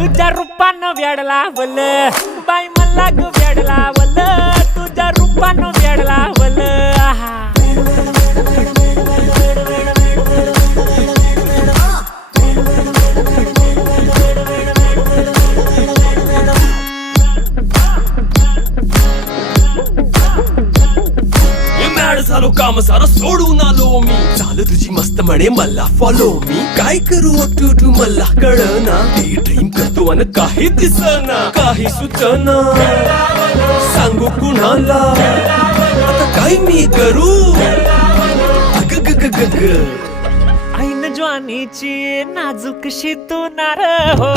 तुझ्या रूपानं वेडला वल बाई मला ग वेडला वल तुझ्या रूपानं वेडला वल आहा झालो काम सारा सोडून आलो मी झालं तुझी मस्त म्हणे मला फॉलो मी काय करू टू मला कळना ती ड्रीम करतो आणि काही दिसना काही सुचना सांगू कुणाला आता काय मी करू अग ग ग ग ग ऐन ज्वानीची नाजूक शी तू नार हो